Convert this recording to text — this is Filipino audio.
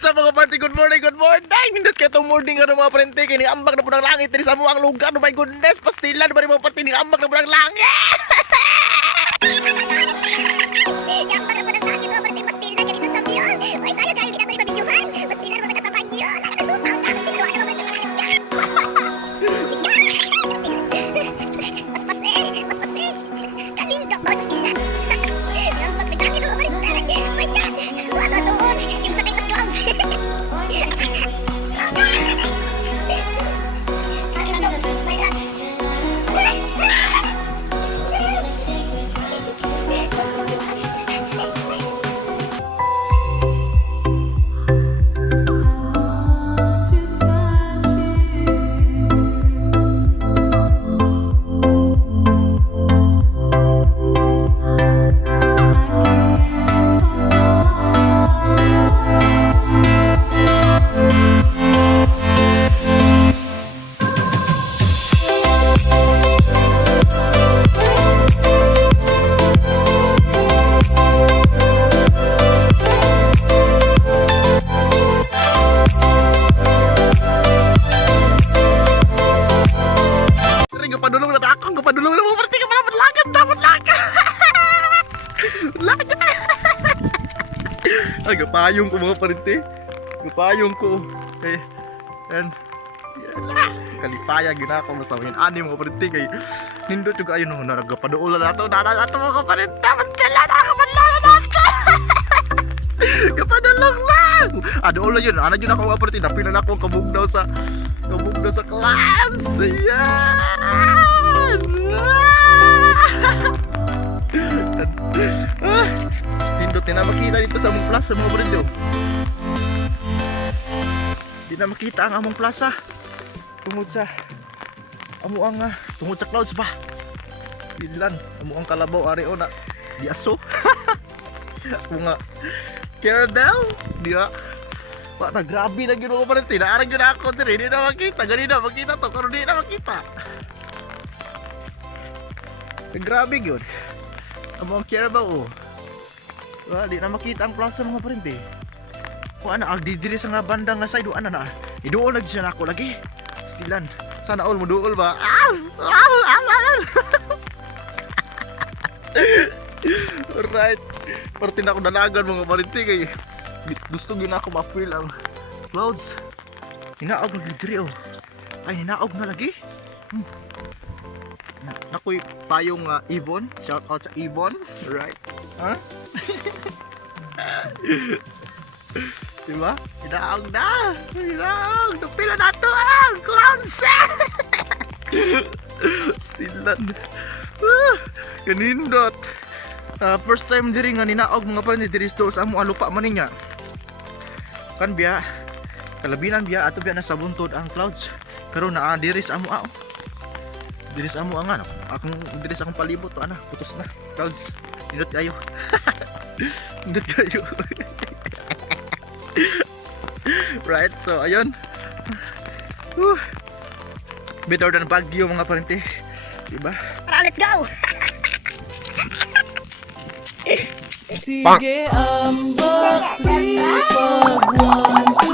What's up mga party? Good morning, good morning. Nindot ka itong morning ano mga parente. Kini ambak na po ng langit. Dili sa mo ang lugar. Oh my goodness. Pastilan ba rin mga party? Ambak na po ng langit. Padulong na ako, padulong na mo party ka para madlagan, dapat lagan. Lagan. Ay, gapayong ko mga parente. Gapayong ko. Eh, and kalipaya gina ako mas tawin ani mga parente kay nindot juga ayun no nagapaduol na nato mga parente. Mantala na ako madlagan nato. Gapadulong lang. Aduol na yun. Ana yun ako mga parente. Napila na akong kabugnaw sa clans. Ayan. Hindot na makita dito sa among plaza mga bro. Di na makita ang among plaza tungod sa tungod sa clouds ba. Stilan amo ang kalabaw ari o na di aso. Mga caradel di ba. Wah, na grabe na ginawa pa rin. Tinaarang yun ako din. Hindi na makita. Ganina makita to. Pero hindi na makita. Grabe yun. Amo ang Carabao. Wah, di na makita ang plaza mga parente. Wah, na agdidiri sa nga bandang nga side. Ano na? Iduol lagi siya na ako lagi. Stilan. Sana all mo duol ba? Alright. Parti na ako dalagan mga parente kayo. Gusto yun ako ma-feel ang clouds. Hinaog na diri oh. Ay, hinaog na lagi. Nakoy payong Ibon. Shout out sa Ibon. Right? Huh? Diba? Hinaog na. Hinaog. Napila na to ang clouds. Stilan. Kanindot. First time diri nga ninaog mga pa ni diri store sa amo lupa man niya. Kan biya kalabinan biya ato biya nasa buntod ang clouds. Karon na diri sa amo diri sa amo ang ano. Akong diri sa akong palibot to ana putos na clouds. Indot kayo. Indot kayo. Right, so ayun. Better than Baguio mga parente. Diba? Let's go. Sige ang bakli pag